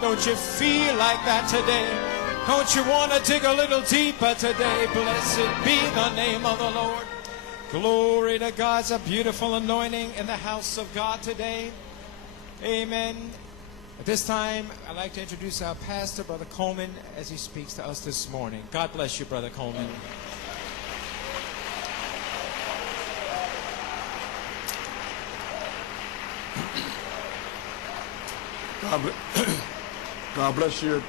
Don't you feel like that today? Don't you want to dig a little deeper today? Blessed be the name of the Lord. Glory to God. It's a beautiful anointing in the house of God today. Amen. At this time, I'd like to introduce our pastor, Brother Coleman, as he speaks to us this morning. God bless you, Brother Coleman. God bless your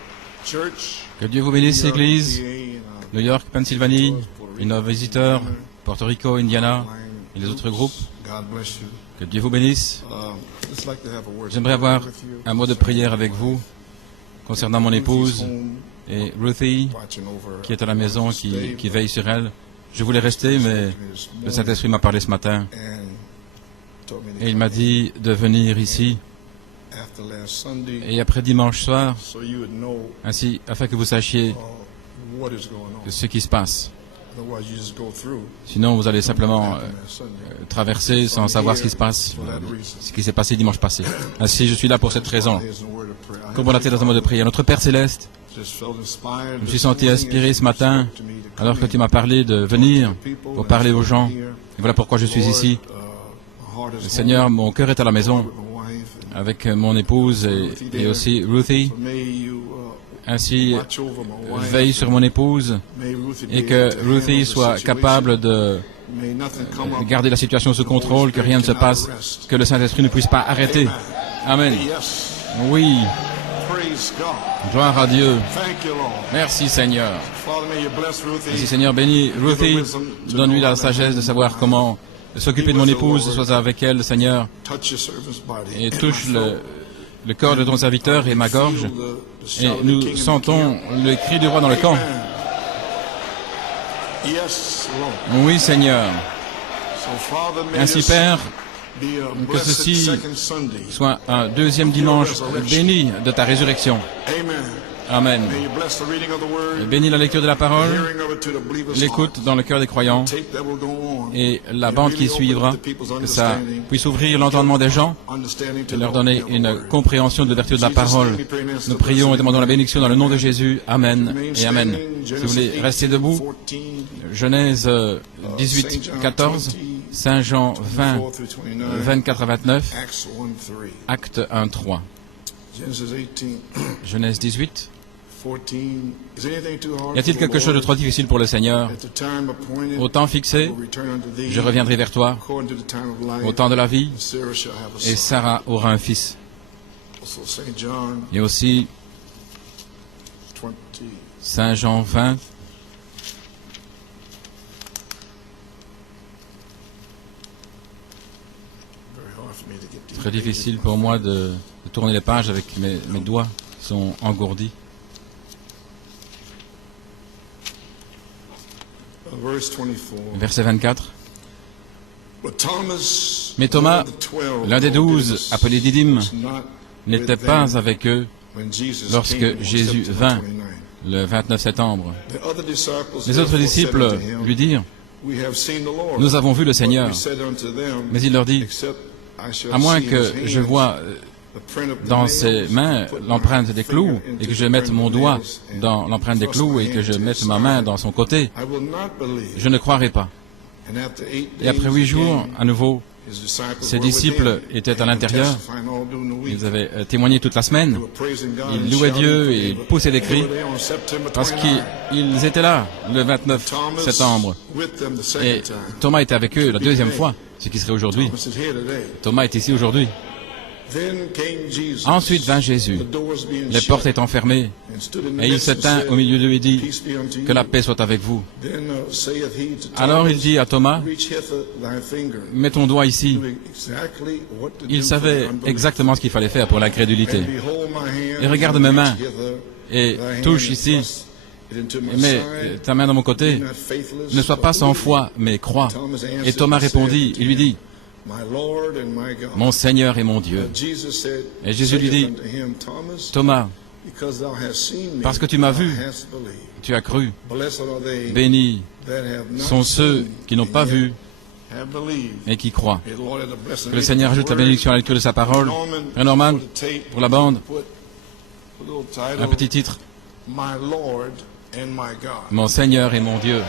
church. Que Dieu vous bénisse, Église. New York, Pennsylvanie, et nos visiteurs, Porto Rico, Indiana, et les autres groupes. Que Dieu vous bénisse. J'aimerais avoir un mot de prière avec vous concernant mon épouse et Ruthie, qui est à la maison, qui veille sur elle. Je voulais rester, mais le Saint-Esprit m'a parlé ce matin. Et il m'a dit de venir ici. Et après dimanche soir, ainsi, afin que vous sachiez ce qui se passe. Sinon, vous allez simplement traverser sans savoir ce qui se passe, ce qui s'est passé dimanche passé. Ainsi, je suis là pour cette raison. Comme on l'a dit dans un mot de prière, notre Père Céleste, je me suis senti inspiré ce matin, alors que tu m'as parlé de venir pour parler aux gens. Et voilà pourquoi je suis ici. Seigneur, mon cœur est à la maison, avec mon épouse et aussi Ruthie. Ainsi, veille sur mon épouse et que Ruthie soit capable de garder la situation sous contrôle, que rien ne se passe, que le Saint-Esprit ne puisse pas arrêter. Amen. Oui. Gloire à Dieu. Merci Seigneur. Merci Seigneur, bénis Ruthie, donne-lui la sagesse de savoir comment s'occuper de mon épouse, sois avec elle, Seigneur, et touche le corps de ton serviteur et ma gorge, et nous sentons le cri du roi dans le camp. Oui, Seigneur. Ainsi, Père, que ceci soit un deuxième dimanche béni de ta résurrection. Amen. Et bénis la lecture de la parole, l'écoute dans le cœur des croyants et la bande qui suivra, que ça puisse ouvrir l'entendement des gens et leur donner une compréhension de vertu de la parole. Nous prions et demandons la bénédiction dans le nom de Jésus. Amen et Amen. Si vous voulez rester debout, Genèse 18, 14, Saint Jean 20, 24 à 29, Acte 1, 3. Genèse 18. Y a-t-il quelque chose de trop difficile pour le Seigneur? Au temps fixé, je reviendrai vers toi. Au temps de la vie, et Sarah aura un fils. Et aussi, Saint Jean 20. Très difficile pour moi de tourner les pages avec mes doigts qui sont engourdis. Verset 24. Mais Thomas, l'un des 12, appelé Didyme, n'était pas avec eux lorsque Jésus vint le 29 septembre. Les autres disciples lui dirent, « Nous avons vu le Seigneur. » Mais il leur dit, « À moins que je voie dans ses mains l'empreinte des clous et que je mette mon doigt dans l'empreinte des clous et que je mette ma main dans son côté, je ne croirai pas. » Et après 8 jours, à nouveau, ses disciples étaient à l'intérieur. Ils avaient témoigné toute la semaine. Ils louaient Dieu et ils poussaient des cris parce qu'ils étaient là le 29 septembre. Et Thomas était avec eux la deuxième fois, ce qui serait aujourd'hui. Thomas est ici aujourd'hui. Ensuite vint Jésus, les portes étant fermées, et il se tint au milieu d'eux et dit, « Que la paix soit avec vous. » Alors il dit à Thomas, « Mets ton doigt ici. » Il savait exactement ce qu'il fallait faire pour l'incrédulité. « Et regarde mes mains, et touche ici. Mets ta main dans mon côté. Ne sois pas sans foi, mais crois. » Et Thomas répondit, il lui dit, « Mon Seigneur et mon Dieu. » Et Jésus lui dit, « Thomas, parce que tu m'as vu, tu as cru. Bénis sont ceux qui n'ont pas vu et qui croient. » Que le Seigneur ajoute la bénédiction à la lecture de sa parole. Frère Norman, pour la bande. un petit titre, My Lord and my God. Mon Seigneur et mon Dieu.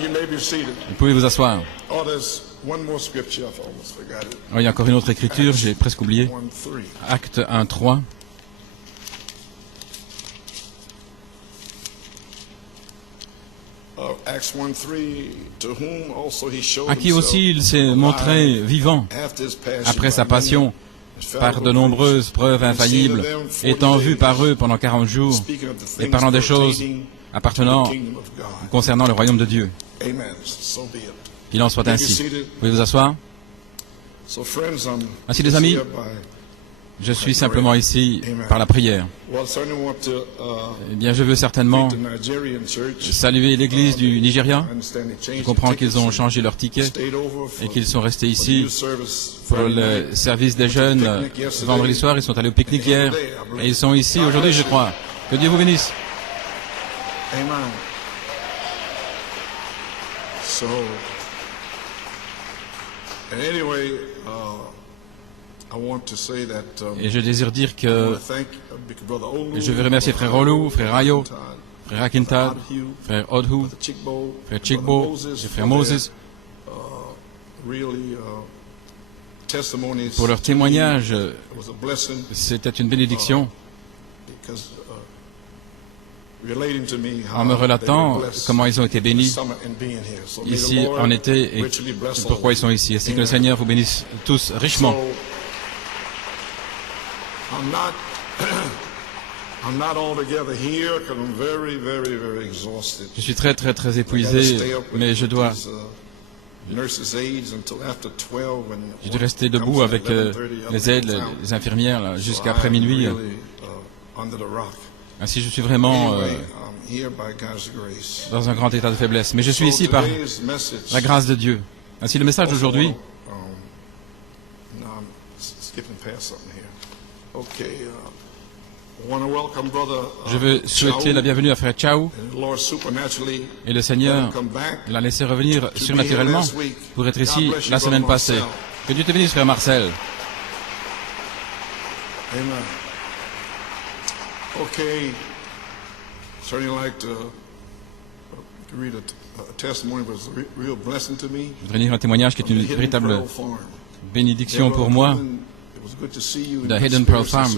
You may be seated. Vous pouvez vous asseoir. Oh, there's one more scripture. I've almost forgot it. Oh, il y a encore une autre écriture, j'ai presque oublié. 1:3. Acte 1, 3. Acts 1:3. To whom also he showed À qui aussi il s'est montré vivant après sa passion, par de nombreuses preuves infaillibles, étant vu par eux pendant 40 jours, et parlant des choses appartenant concernant le royaume de Dieu. Qu'il en soit ainsi. Vous pouvez vous asseoir. Ainsi, les amis, je suis simplement ici par la prière. Eh bien, je veux certainement saluer l'église du Nigeria. Je comprends qu'ils ont changé leur ticket et qu'ils sont restés ici pour le service des jeunes vendredi soir. Ils sont allés au pique-nique hier et ils sont ici aujourd'hui, je crois. Que Dieu vous bénisse. Amen. So, and anyway, I want to say that. Et je désire dire que I wanna thank Brother Olu, je veux remercier frère Olu, frère Ayo, frère Akintad, frère Odhu, Chigbo, frère Chigbo et frère Moses really, testimonies pour leur témoignage. It was a blessing C'était une bénédiction because, relating to me how en me relatant they were blessed comment ils ont été bénis summer and being here. So may the ici Lord en été et richly bless pourquoi all. ils sont ici. Ainsi que le Seigneur vous bénisse tous richement. So, I'm not altogether here because I'm very, very, very exhausted. Je suis très épuisé, mais je dois rester debout avec les aides, les infirmières là, jusqu'après minuit. Ainsi, je suis vraiment dans un grand état de faiblesse. Mais je suis ici par la grâce de Dieu. Ainsi, le message d'aujourd'hui, je veux souhaiter la bienvenue à frère Chao, et le Seigneur l'a laissé revenir surnaturellement pour être ici la semaine passée. Que Dieu te bénisse, frère Marcel. Amen. Okay. Certainly like to read a testimony, but it's a real blessing to me. Je voudrais lire un témoignage qui est une véritable bénédiction pour moi de Hidden Pearl Farm.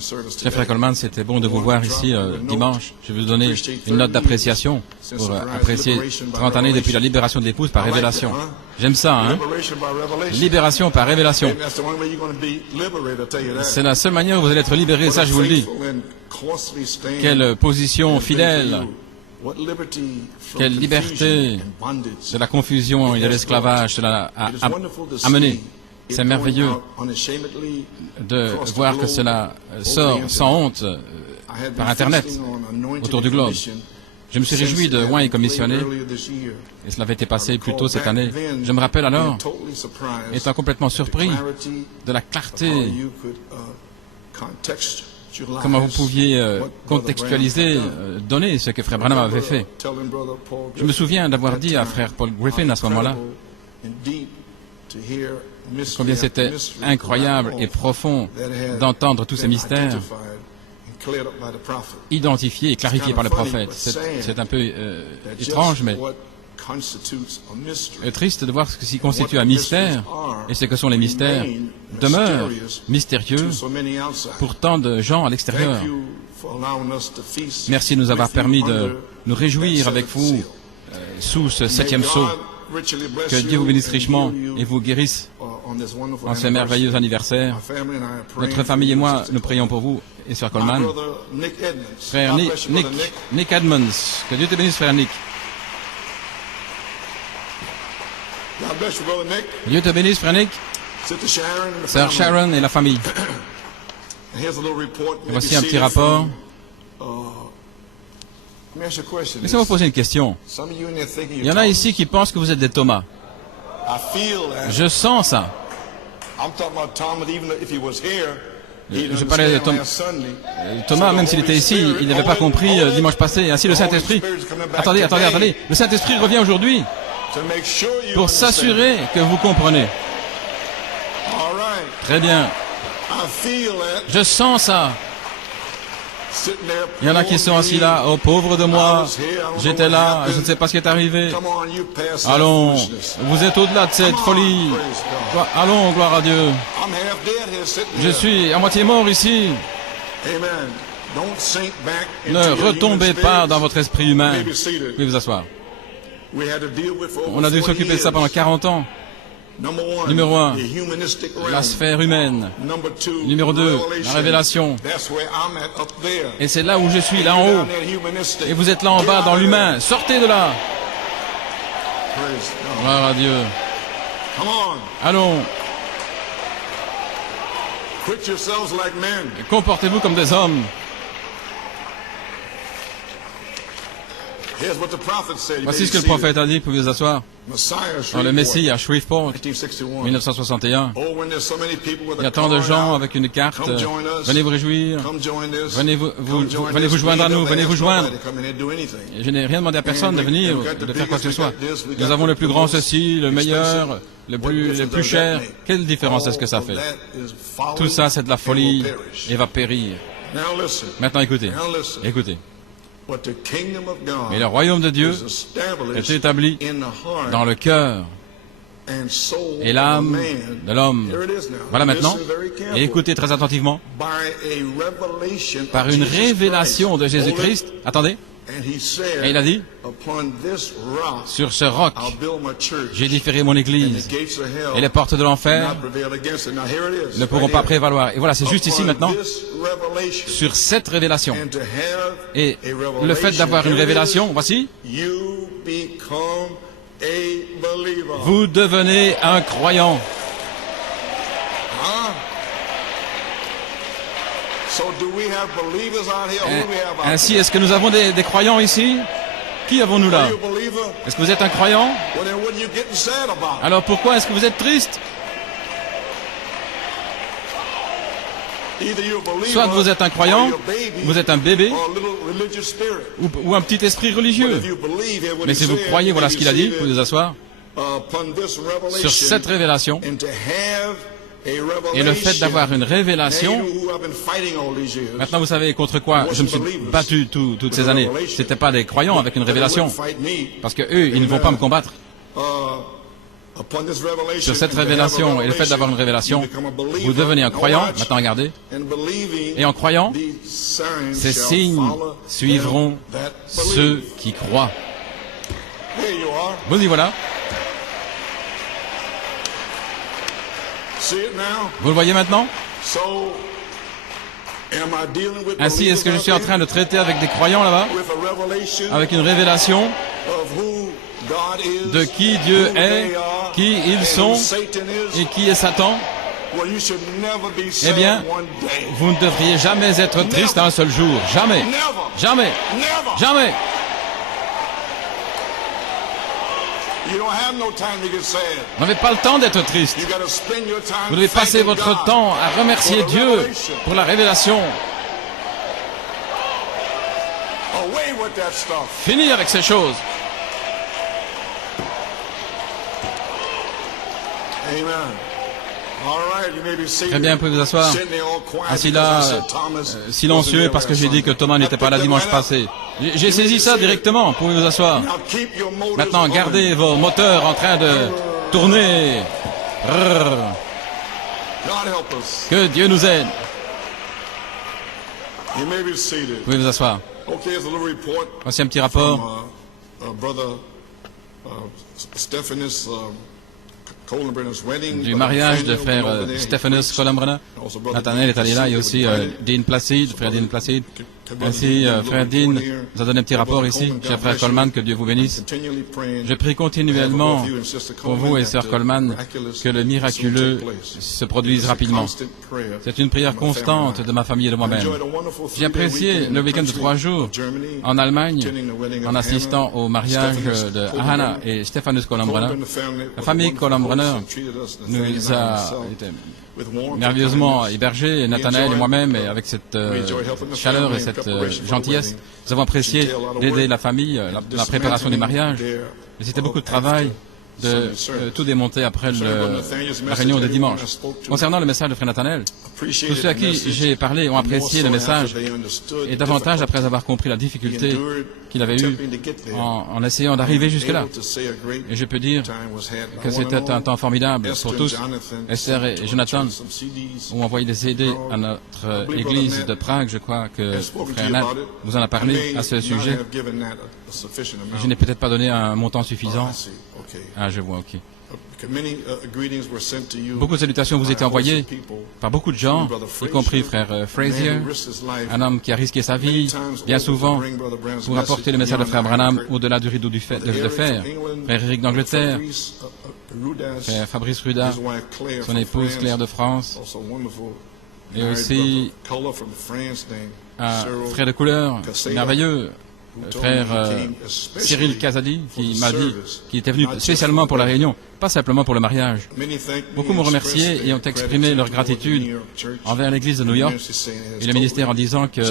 Cher frère Coleman, c'était bon de vous voir ici dimanche. Je vais vous donner une note d'appréciation pour apprécier 30 années depuis la libération de l'épouse par révélation. J'aime ça, hein? Libération par révélation. C'est la seule manière où vous allez être libéré, ça je vous le dis. Quelle position fidèle, quelle liberté de la confusion et de l'esclavage cela a amené. C'est merveilleux de voir que cela sort sans honte par Internet autour du globe. Je me suis réjoui de Wine commissionné, et cela avait été passé plus tôt cette année. Je me rappelle alors, étant complètement surpris de la clarté, comment vous pouviez contextualiser, donner ce que frère Branham avait fait. Je me souviens d'avoir dit à frère Paul Griffin à ce moment-là, combien c'était incroyable et profond d'entendre tous ces mystères identifiés et clarifiés par le prophète. C'est un peu étrange, mais triste de voir ce qui constitue un mystère, et ce que sont les mystères demeurent mystérieux pour tant de gens à l'extérieur. Merci de nous avoir permis de nous réjouir avec vous sous ce 7e sceau. Que Dieu vous bénisse richement et vous guérisse en ce merveilleux anniversaire. Notre famille et moi, nous prions pour vous et Sœur Coleman. Frère Nick Edmonds, que Dieu te bénisse, frère Nick. Dieu te bénisse, frère Nick. Sœur Sharon et la famille. Et voici un petit rapport. Laissez-moi poser une question. Il y en a ici qui pensent que vous êtes des Thomas. Je sens ça. Je parlais de Thomas, même s'il était ici, il n'avait pas compris dimanche passé. Ainsi le Saint-Esprit... Attendez. Le Saint-Esprit revient aujourd'hui pour s'assurer que vous comprenez. Très bien. Je sens ça. Il y en a qui sont assis là. Oh, pauvre de moi. J'étais là. Je ne sais pas ce qui est arrivé. Allons. Vous êtes au-delà de cette folie. Allons, gloire à Dieu. Je suis à moitié mort ici. Ne retombez pas dans votre esprit humain. Vous pouvez vous asseoir. On a dû s'occuper de ça pendant 40 ans. Numéro 1, la sphère humaine. Numéro 2, la révélation. Et c'est là où je suis, là en haut. Et vous êtes là en bas, dans l'humain. Sortez de là. Gloire à Dieu. Allons. Comportez-vous comme des hommes. Voici ce que le prophète a dit, vous pouvez vous asseoir. Dans le Messie à Shreveport, 1961. Il y a tant de gens avec une carte. Venez vous réjouir. Venez vous joindre à nous. Venez vous joindre. Et je n'ai rien demandé à personne de venir, de faire quoi que ce soit. Nous avons le plus grand ceci, le meilleur, le plus cher. Quelle différence est-ce que ça fait? Tout ça, c'est de la folie et va périr. Maintenant, écoutez. Écoutez. Mais le royaume de Dieu est établi dans le cœur et l'âme de l'homme. Voilà maintenant. Et écoutez très attentivement. Par une révélation de Jésus-Christ. Attendez. Et il a dit, sur ce roc, j'édifierai mon église, et les portes de l'enfer ne pourront pas prévaloir. Et voilà, c'est juste ici maintenant, sur cette révélation. Et le fait d'avoir une révélation, voici, vous devenez un croyant. Ainsi, est-ce que nous avons des croyants ici? Qui avons-nous là? Est-ce que vous êtes un croyant? Alors pourquoi est-ce que vous êtes triste? Soit vous êtes un croyant, vous êtes un bébé, ou un petit esprit religieux. Mais si vous croyez, voilà ce qu'il a dit, vous pouvez vous asseoir, sur cette révélation, et le fait d'avoir une révélation, maintenant vous savez contre quoi je me suis battu toutes ces années. Ce n'étaient pas des croyants avec une révélation, parce que eux, ils ne vont pas me combattre. Sur cette révélation et le fait d'avoir une révélation, vous devenez un croyant. Maintenant regardez. Et en croyant, ces signes suivront ceux qui croient. Vous y voilà. Vous le voyez maintenant? Ainsi, est-ce que je suis en train de traiter avec des croyants là-bas? Avec une révélation de qui Dieu est, qui ils sont et qui est Satan? Eh bien, vous ne devriez jamais être triste un seul jour. Jamais. Jamais. Jamais. Vous n'avez pas le temps d'être triste. Vous devez passer votre temps à remercier Dieu pour la révélation. Fini avec ces choses. Très bien, vous pouvez vous asseoir. Assis là, silencieux, parce que j'ai dit que Thomas n'était pas là dimanche passé. J'ai saisi ça directement, vous pouvez vous asseoir. Maintenant, gardez vos moteurs en train de tourner. Que Dieu nous aide. Vous pouvez vous asseoir. Voici un petit rapport du mariage de frère Stephanus Columbrunner. Nathanaël est allé là, il y a aussi Dean Placide, frère Dean Placide. Ainsi, frère Dean nous a donné un petit rapport ici. Cher frère Coleman, que Dieu vous bénisse. Je prie continuellement pour vous et sœur Coleman que le miraculeux se produise rapidement. C'est une prière constante de ma famille et de moi-même. J'ai apprécié le week-end de 3 jours en Allemagne en assistant au mariage de Hannah et Stephanus Columbrunner. La famille Columbrunner nous a été merveilleusement hébergés, Nathanaël et moi-même, et avec cette chaleur et cette gentillesse. Nous avons apprécié d'aider la famille, la préparation du mariage. Et c'était beaucoup de travail. de tout démonter après la réunion de dimanche. Concernant le message de Frère Nathanaël, tous ceux à qui j'ai parlé ont apprécié le message et davantage après avoir compris la difficulté qu'il avait eue en essayant d'arriver jusque-là. Et je peux dire que c'était un temps formidable pour tous. Esther et Jonathan ont envoyé des CD à notre église de Prague. Je crois que Frère Nat vous en a parlé à ce sujet. Je n'ai peut-être pas donné un montant suffisant. Ah, je vois, ok. Beaucoup de salutations vous étaient envoyées par beaucoup de gens, y compris Frère Frazier, un homme qui a risqué sa vie, bien souvent, pour apporter le message de Frère Branham au-delà du rideau de fer. Frère Eric d'Angleterre, Frère Fabrice Ruda, son épouse Claire de France, et aussi un frère de couleur merveilleux, Frère Cyril Kazadi, qui m'a dit qu'il était venu spécialement pour la réunion, pas simplement pour le mariage. Beaucoup m'ont remercié et ont exprimé leur gratitude envers l'église de New York et le ministère en disant que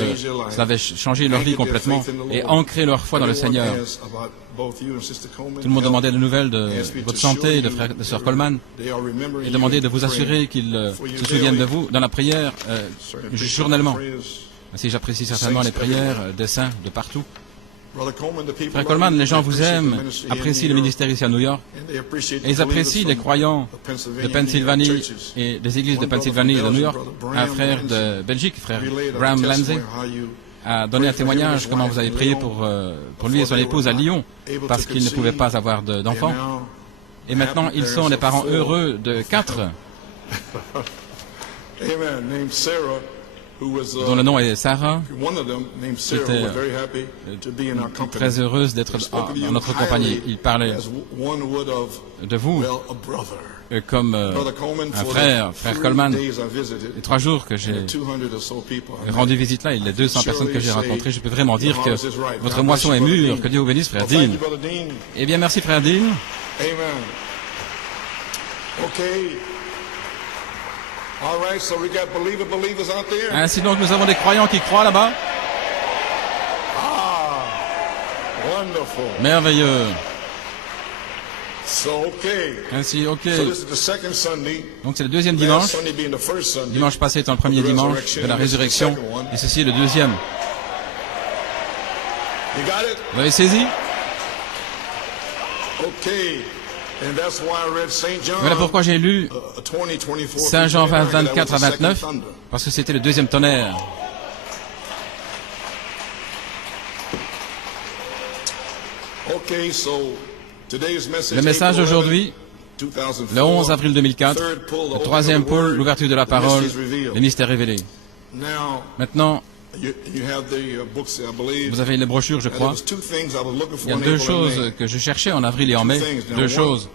ça avait changé leur vie complètement et ancré leur foi dans le Seigneur. Tout le monde demandait des nouvelles de votre santé, de Sœur Coleman, et demandait de vous assurer qu'ils se souviennent de vous dans la prière journellement. Ainsi, j'apprécie certainement les prières des saints de partout. Frère Coleman, les gens vous aiment, apprécient le ministère ici à New York, et ils apprécient les croyants de Pennsylvanie et des églises de Pennsylvanie et de New York. Un frère de Belgique, Frère Graham Lindsay, a donné un témoignage comment vous avez prié pour lui et son épouse à Lyon, parce qu'ils ne pouvaient pas avoir d'enfants. Et maintenant, ils sont les parents heureux de 4, dont le nom est Sarah, qui était très heureuse d'être dans notre compagnie. Il parlait de vous comme un frère, Frère Coleman. Les 3 jours que j'ai rendu visite là, et les 200 personnes que j'ai rencontrées, je peux vraiment dire que votre moisson est mûre. Que Dieu vous bénisse, Frère Dean. Eh bien, merci, Frère Dean. Ainsi donc, nous avons des croyants qui croient là-bas. Merveilleux. Ainsi, ok. Donc c'est le deuxième dimanche. Dimanche passé étant le premier dimanche de la résurrection. Et ceci est le deuxième. Vous avez saisi? Voilà pourquoi j'ai lu Saint Jean 20, 24 à 29, parce que c'était le deuxième tonnerre. Le message d'aujourd'hui, le 11 avril 2004, le troisième pôle, l'ouverture de la parole, les mystères révélés. Maintenant, vous avez les brochures, je crois. Il y a 2 choses que je cherchais en avril et en mai. 2 choses.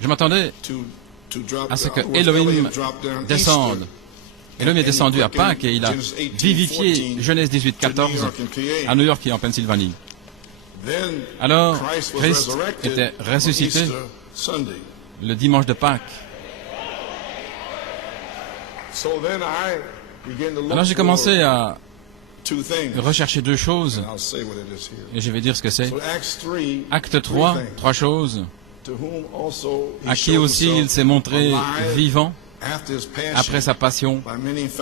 Je m'attendais à ce que Elohim descende. Elohim est descendu à Pâques et il a vivifié Genèse 18, 14 à New York et en Pennsylvanie. Alors, Christ était ressuscité le dimanche de Pâques. Alors j'ai commencé à rechercher 2 choses, et je vais dire ce que c'est. Acte 3, 3 choses, à qui aussi il s'est montré vivant après sa passion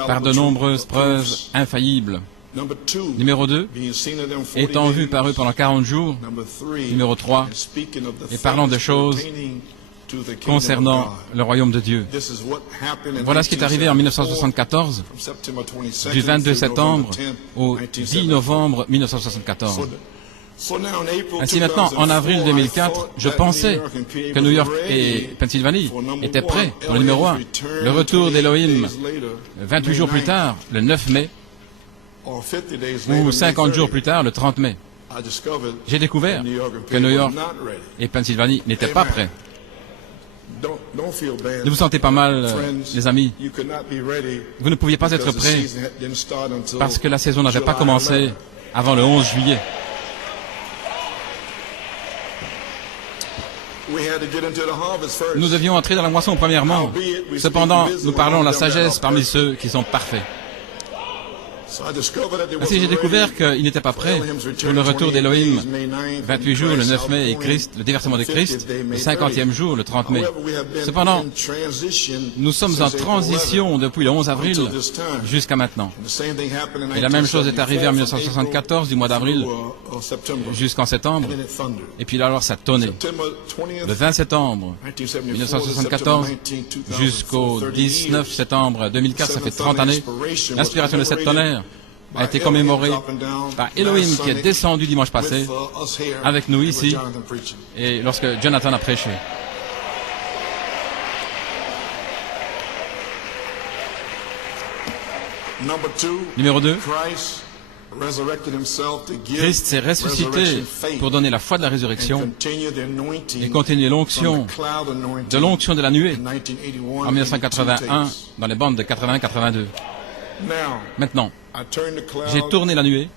par de nombreuses preuves infaillibles. Numéro 2, étant vu par eux pendant 40 jours. Numéro 3, et parlant de choses concernant le royaume de Dieu. Voilà ce qui est arrivé en 1974, du 22 septembre au 10 novembre 1974. Ainsi maintenant, en avril 2004, je pensais que New York et Pennsylvanie étaient prêts pour le numéro 1. Le retour d'Elohim, 28 jours plus tard, le 9 mai, ou 50 jours plus tard, le 30 mai. J'ai découvert que New York et Pennsylvanie n'étaient pas prêts. Ne vous sentez pas mal, les amis. Vous ne pouviez pas être prêts parce que la saison n'avait pas commencé avant le 11 juillet. Nous devions entrer dans la moisson premièrement. Cependant, nous parlons de la sagesse parmi ceux qui sont parfaits. Ainsi, j'ai découvert qu'il n'était pas prêt pour le retour d'Élohim. 28 jours, le 9 mai, et Christ, le déversement de Christ, le 50e jour, le 30 mai. Cependant, nous sommes en transition depuis le 11 avril jusqu'à maintenant. Et la même chose est arrivée en 1974, du mois d'avril jusqu'en septembre. Et puis là, alors, ça tonnait. Le 20 septembre 1974 jusqu'au 19 septembre 2004, ça fait 30 années, l'inspiration de cette tonnerre a été commémorée par Elohim qui est descendu dimanche passé avec nous ici et lorsque Jonathan a prêché. Numéro 2, Christ s'est ressuscité pour donner la foi de la résurrection et continuer l'onction de la nuée en 1981 dans les bandes de 80-82. Maintenant, j'ai tourné la nuée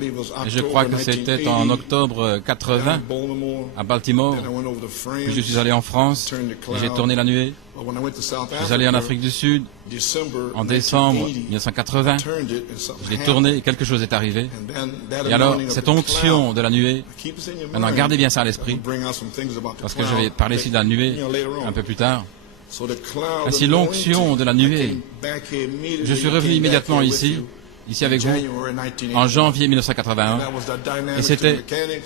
et je crois que c'était en octobre 80 à Baltimore. Puis je suis allé en France et j'ai tourné la nuée. Je suis allé en Afrique du Sud en décembre 1980. Je l'ai tourné et quelque chose est arrivé. Et alors, cette onction de la nuée, maintenant gardez bien ça à l'esprit, parce que je vais parler ici de la nuée un peu plus tard. Ainsi, l'onction de la nuée, je suis revenu immédiatement ici avec vous, en janvier 1981, et c'était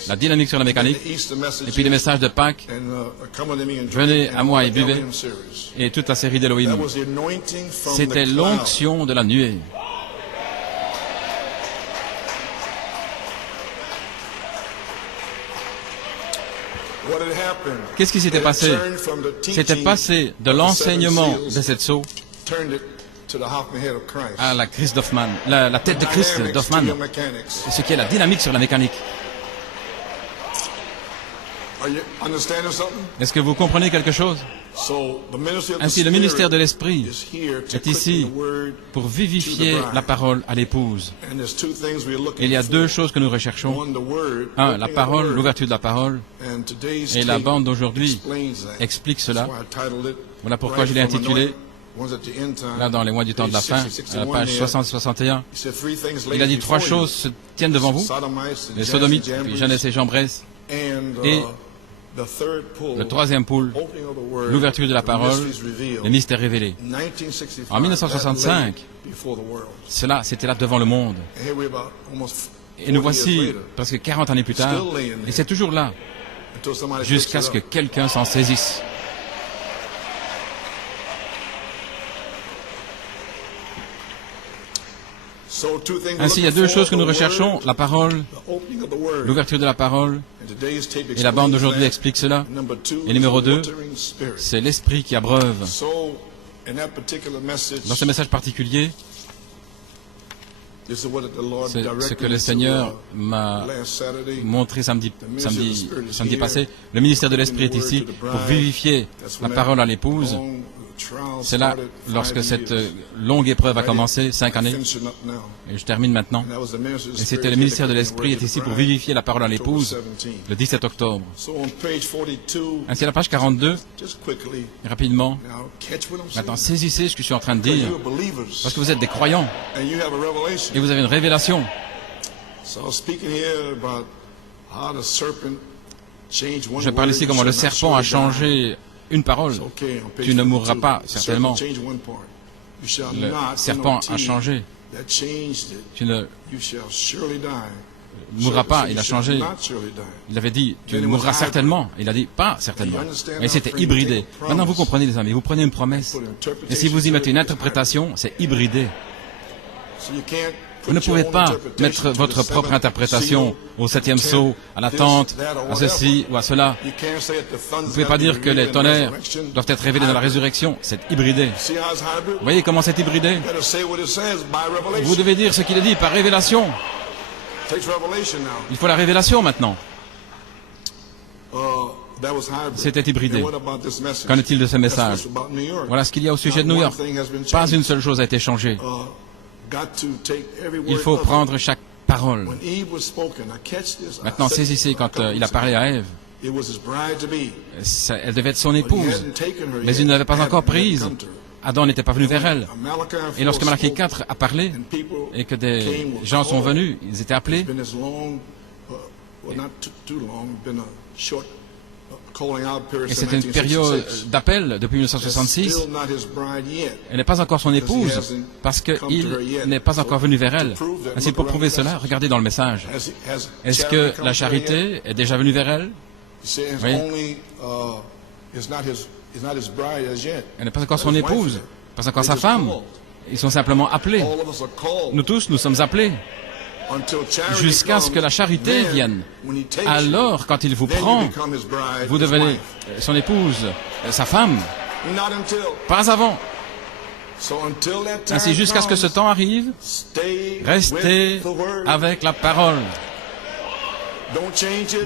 la dynamique sur la mécanique, et puis les messages de Pâques, venez à moi et buvez, et toute la série d'Elohim. C'était l'onction de la nuée. Qu'est-ce qui s'était passé? C'était passé de l'enseignement de cette sceau à la Christ d'Hoffman, la tête de Christ d'Hoffman, ce qui est la dynamique sur la mécanique. Est-ce que vous comprenez quelque chose? Ainsi, le ministère de l'Esprit est ici pour vivifier la parole à l'épouse. Et il y a deux choses que nous recherchons. Un, la parole, l'ouverture de la parole. Et la bande d'aujourd'hui explique cela. Voilà pourquoi je l'ai intitulé, là dans les mois du temps de la fin, à la page 60-61. Il a dit trois choses se tiennent devant vous. Les sodomites, puis Jeunesse et Jambresse. Et le troisième pôle, l'ouverture de la parole, les mystères révélés. En 1965, cela, c'était là devant le monde. Et nous voici presque 40 années plus tard, et c'est toujours là, jusqu'à ce que quelqu'un s'en saisisse. Ainsi, il y a deux choses que nous recherchons, la parole, l'ouverture de la parole, et la bande d'aujourd'hui explique cela. Et numéro 2, c'est l'esprit qui abreuve. Dans ce message particulier, c'est ce que le Seigneur m'a montré samedi passé. Le ministère de l'Esprit est ici pour vivifier la parole à l'épouse. C'est là, lorsque cette longue épreuve a commencé, 5 années, et je termine maintenant, et c'était le ministère de l'Esprit est ici pour vivifier la parole à l'épouse, le 17 octobre. Ainsi, à la page 42, rapidement, maintenant, saisissez ce que je suis en train de dire, parce que vous êtes des croyants, et vous avez une révélation. Je parle ici comment le serpent a changé une parole. Tu ne mourras pas, certainement. Le serpent a changé. Tu ne mourras pas, il a changé. Il avait dit, tu mourras certainement. Il a dit, pas certainement. Mais c'était hybridé. Maintenant, vous comprenez, les amis, vous prenez une promesse. Et si vous y mettez une interprétation, c'est hybridé. Vous ne pouvez pas mettre votre propre interprétation au 7e sceau, à la tente, à ceci ou à cela. Vous ne pouvez pas dire que les tonnerres doivent être révélés dans la résurrection. C'est hybridé. Vous voyez comment c'est hybridé? Vous devez dire ce qu'il est dit par révélation. Il faut la révélation maintenant. C'était hybridé. Qu'en est-il de ce message? Voilà ce qu'il y a au sujet de New York. Pas une seule chose a été changée. Il faut prendre chaque parole. Maintenant, saisissez quand il a parlé à Ève. Elle devait être son épouse, mais il ne l'avait pas encore prise Adam n'était pas venu vers elle. Et lorsque Malachie 4 a parlé, et que des gens sont venus, ils étaient appelés, et c'était une période d'appel depuis 1966. Elle n'est pas encore son épouse parce qu'il n'est pas encore venu vers elle. Ainsi, pour prouver cela, regardez dans le message. Est-ce que la charité est déjà venue vers elle? Oui. Elle n'est pas encore son épouse, pas encore sa femme. Ils sont simplement appelés. Nous tous, nous sommes appelés. Jusqu'à ce que la charité vienne. Alors, quand il vous prend, vous devenez son épouse, sa femme. Pas avant. Ainsi, jusqu'à ce que ce temps arrive, restez avec la parole.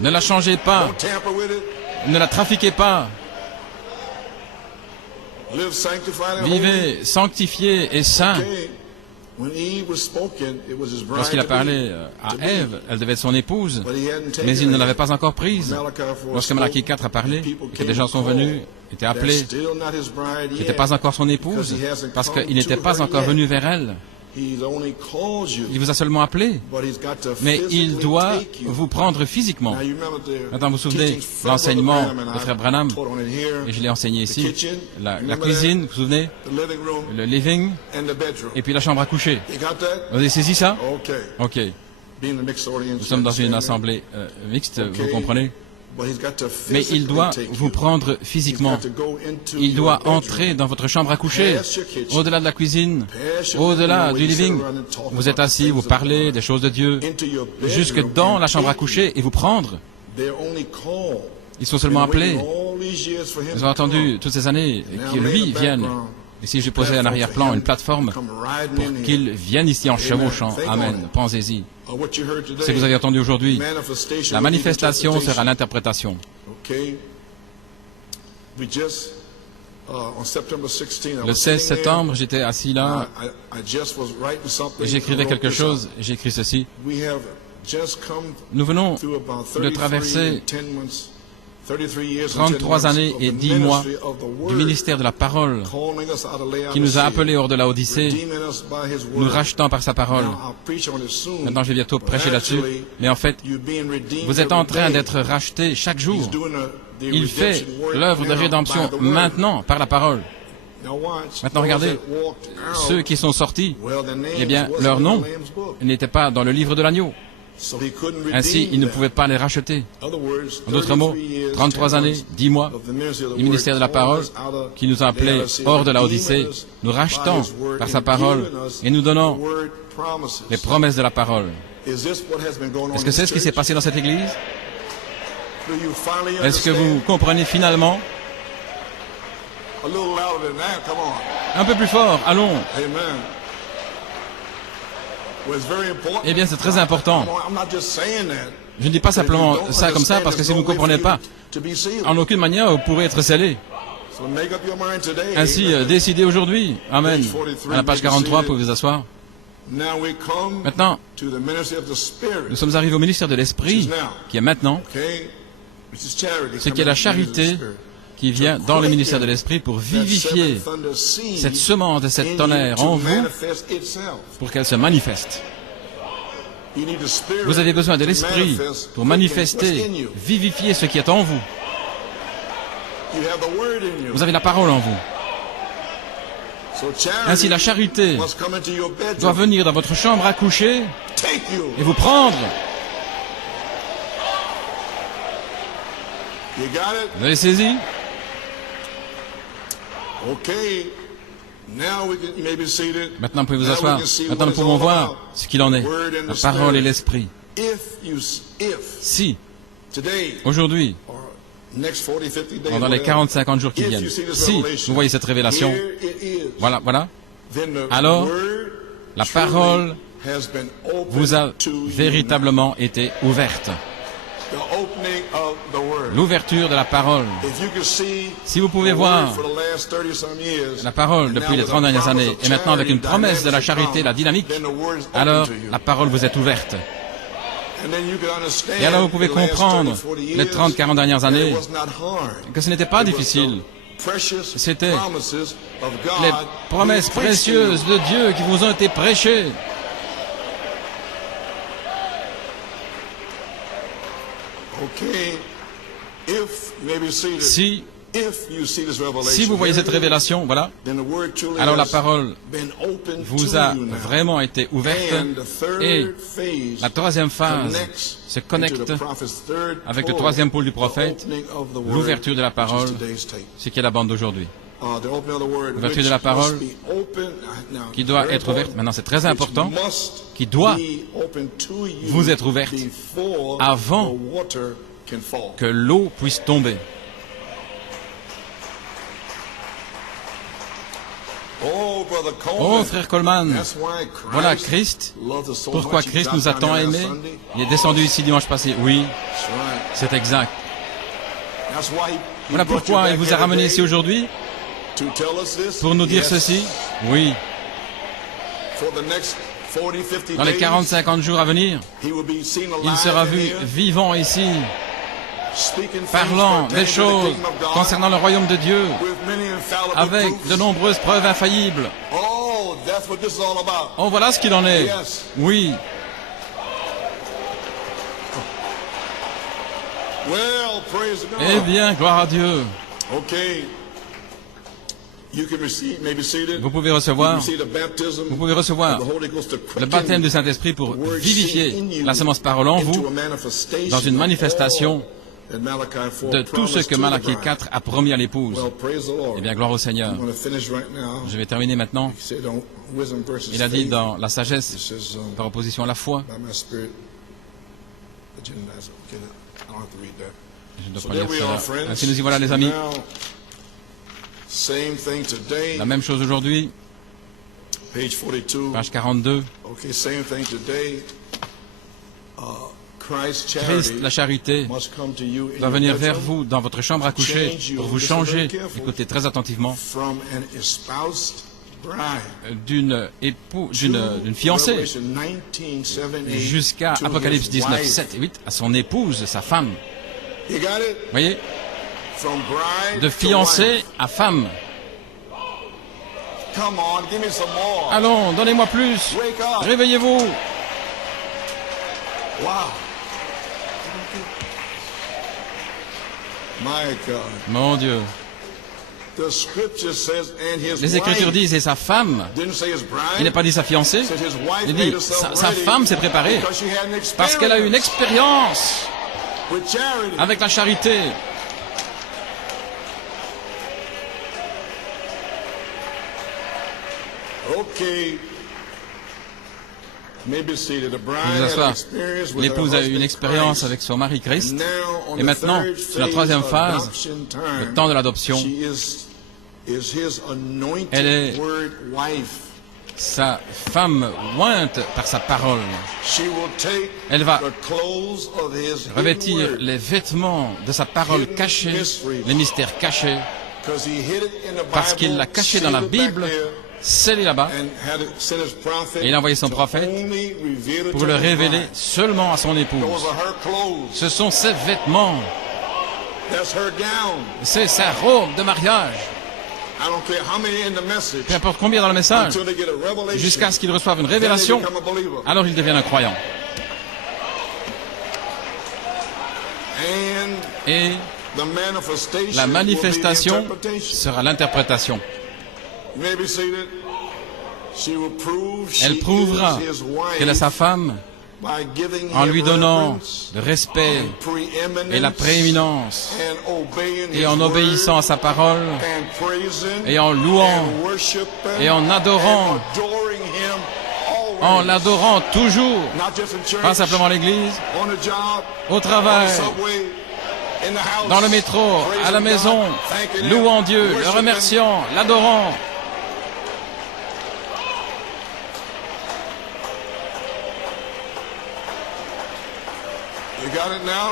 Ne la changez pas. Ne la trafiquez pas. Vivez sanctifié et saint. Lorsqu'il a parlé à Ève, elle devait être son épouse, mais il ne l'avait pas encore prise. Lorsque Malachie 4 a parlé, et que des gens sont venus, étaient appelés, qui n'étaient pas encore son épouse, parce qu'il n'était pas encore venu vers elle. Il vous a seulement appelé, mais il doit vous prendre physiquement. Maintenant, vous vous souvenez de l'enseignement de Frère Branham, et je l'ai enseigné ici, la cuisine, vous vous souvenez, le living, et puis la chambre à coucher. Vous avez saisi ça? Ok. Nous sommes dans une assemblée mixte, vous comprenez? Mais il doit vous prendre physiquement. Il doit entrer dans votre chambre à coucher, au-delà de la cuisine, au-delà du living. Vous êtes assis, vous parlez des choses de Dieu, jusque dans la chambre à coucher et vous prendre. Ils sont seulement appelés. Nous avons entendu toutes ces années que lui vienne. Et si je posais en arrière-plan une plateforme pour qu'il vienne ici en chevauchant, amen, pensez-y. Ce que vous avez entendu aujourd'hui, la manifestation sera l'interprétation. Le 16 septembre, j'étais assis là, et j'écrivais quelque chose, et j'ai écrit ceci. Nous venons de traverser 33 années et 10 mois du ministère de la parole qui nous a appelés hors de la Odyssée, nous rachetant par sa parole. Maintenant, je vais bientôt prêcher là-dessus, mais en fait, vous êtes en train d'être rachetés chaque jour. Il fait l'œuvre de rédemption maintenant par la parole. Maintenant, regardez, ceux qui sont sortis, eh bien, leur nom n'était pas dans le livre de l'agneau. Ainsi, il ne pouvait pas les racheter. En d'autres mots, 33 années, 10 mois, du ministère de la parole, qui nous a appelés hors de la Odyssée, nous rachetons par sa parole et nous donnons les promesses de la parole. Est-ce que c'est ce qui s'est passé dans cette église? Est-ce que vous comprenez finalement? Un peu plus fort, allons. Eh bien, c'est très important. Je ne dis pas simplement ça comme ça, parce que si vous ne comprenez pas, en aucune manière, vous pourrez être scellé. Ainsi, décidez aujourd'hui. Amen. À la page 43, vous pouvez vous asseoir. Maintenant, nous sommes arrivés au ministère de l'Esprit, qui est maintenant, ce qui est la charité qui vient dans le ministère de l'Esprit pour vivifier cette semence de cette tonnerre en vous pour qu'elle se manifeste. Vous avez besoin de l'Esprit pour manifester, vivifier ce qui est en vous. Vous avez la parole en vous. Ainsi, la charité doit venir dans votre chambre à coucher et vous prendre. Vous avez saisi? Maintenant, vous pouvez vous asseoir. Maintenant, nous pouvons voir ce qu'il en est. La parole et l'esprit. Si, aujourd'hui, pendant les 40-50 jours qui viennent, si vous voyez cette révélation, voilà, alors, la parole vous a véritablement été ouverte. L'ouverture de la parole. Si vous pouvez voir la parole depuis les 30 dernières années, et maintenant avec une promesse de la charité, la dynamique, alors la parole vous est ouverte. Et alors vous pouvez comprendre les 30-40 dernières années que ce n'était pas difficile C'était les promesses précieuses de Dieu qui vous ont été prêchées. Si vous voyez cette révélation, voilà, alors la parole vous a vraiment été ouverte et la troisième phase se connecte avec le troisième pôle du prophète, l'ouverture de la parole, ce qui est la bande d'aujourd'hui. L'ouverture de la parole qui doit être ouverte, maintenant c'est très important, qui doit vous être ouverte avant que l'eau puisse tomber. Oh, frère Coleman, voilà Christ. Pourquoi Christ nous a tant aimés? Il est descendu ici dimanche passé. Oui, c'est exact. Voilà pourquoi il vous a ramené ici aujourd'hui, pour nous dire ceci. Oui. Dans les 40-50 jours à venir, il sera vu vivant ici, parlant des choses concernant le royaume de Dieu, avec de nombreuses preuves infaillibles. Oh, voilà ce qu'il en est. Oui. Eh bien, gloire à Dieu. Vous pouvez recevoir le baptême du Saint-Esprit pour vivifier la semence parole en vous dans une manifestation de tout ce que Malachie 4 a promis à l'épouse. Eh bien, gloire au Seigneur. Je vais terminer maintenant. Il a dit dans la sagesse, par opposition à la foi. Je ne dois pas lire cela. Ainsi nous y voilà, les amis. La même chose aujourd'hui. Page 42. Christ, la charité, va venir vers vous dans votre chambre à coucher pour vous changer, écoutez très attentivement, d'une fiancée jusqu'à Apocalypse 19, 7 et 8, à son épouse, sa femme. Vous voyez? De fiancée à femme. Allons, donnez-moi plus. Réveillez-vous. Mon Dieu. Les Écritures disent, et sa femme, il n'a pas dit sa fiancée, il dit, sa femme s'est préparée parce qu'elle a eu une expérience avec la charité. Vous asseoir. L'épouse a eu une expérience avec son mari Christ. Et maintenant, sur la troisième phase, le temps de l'adoption, elle est sa femme ointe par sa parole. Elle va revêtir les vêtements de sa parole cachée, les mystères cachés, parce qu'il l'a caché dans la Bible, scellé là-bas, et il a envoyé son prophète pour le révéler seulement à son épouse. Ce sont ses vêtements, c'est sa robe de mariage. Peu importe combien dans le message, jusqu'à ce qu'il reçoive une révélation, alors il devient un croyant. Et la manifestation sera l'interprétation. Elle prouvera qu'elle est sa femme en lui donnant le respect et la prééminence et en obéissant à sa parole et en louant et en adorant, en l'adorant toujours, pas simplement à l'église, au travail, dans le métro, à la maison, louant Dieu, le remerciant, l'adorant.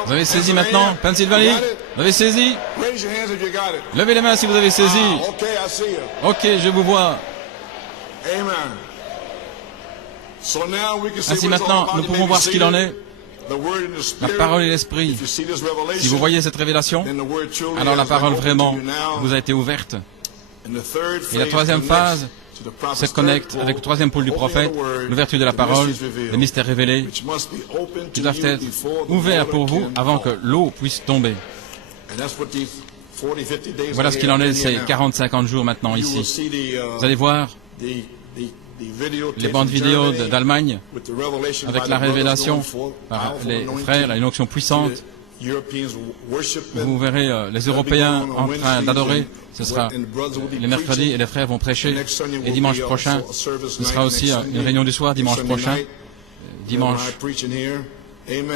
Vous avez saisi maintenant, Pennsylvanie? Vous avez saisi? Levez les mains si vous avez saisi. Ok, je vous vois. Ainsi maintenant, nous pouvons voir ce qu'il en est. La parole et l'esprit. Si vous voyez cette révélation, alors la parole vraiment vous a été ouverte. Et la troisième phase se connecte avec le troisième pôle du prophète, l'ouverture de la parole, les mystères révélés, qui doivent être ouverts pour vous avant que l'eau puisse tomber. Voilà ce qu'il en est ces 40-50 jours maintenant ici. Vous allez voir les bandes vidéo d'Allemagne avec la révélation par les frères, une onction puissante. Vous verrez les Européens en train d'adorer. Ce sera les mercredis et les frères vont prêcher. Et dimanche prochain, ce sera aussi une réunion du soir, dimanche prochain. Dimanche,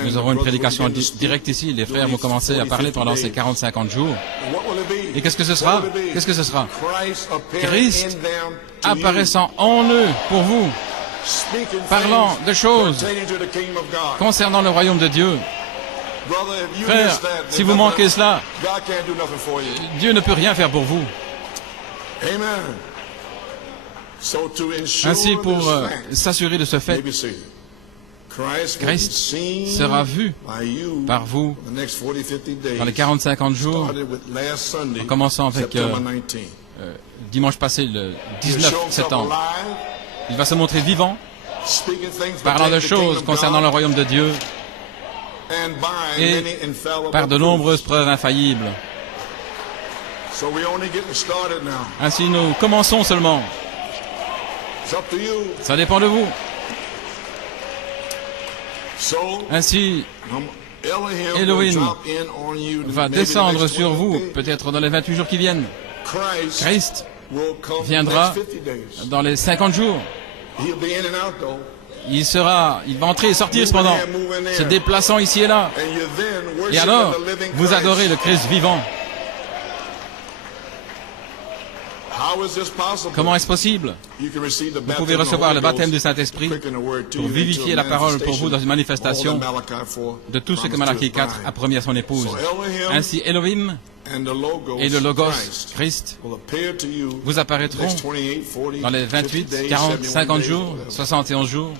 nous aurons une prédication directe ici. Les frères vont commencer à parler pendant ces 40-50 jours. Et qu'est-ce que ce sera? Qu'est-ce que ce sera? Christ apparaissant en eux pour vous, parlant de choses concernant le royaume de Dieu. Frère, si vous manquez cela, Dieu ne peut rien faire pour vous. Ainsi, pour s'assurer de ce fait, Christ sera vu par vous dans les 40-50 jours, en commençant avec dimanche passé, le 19 septembre. Il va se montrer vivant, parlant de choses concernant le royaume de Dieu, et par de nombreuses preuves infaillibles. Ainsi, nous commençons seulement. Ça dépend de vous. Ainsi, Elohim va descendre sur vous, peut-être dans les 28 jours qui viennent. Christ viendra dans les 50 jours. Il va entrer et sortir cependant, se déplaçant ici et là. Et alors, vous adorez le Christ vivant. Comment est-ce possible? Vous pouvez recevoir le baptême du Saint-Esprit pour vivifier la parole pour vous dans une manifestation de tout ce que Malachie 4 a promis à son épouse. Ainsi, Elohim et le Logos, Christ, vous apparaîtront dans les 28, 40, 50 jours, 71 jours.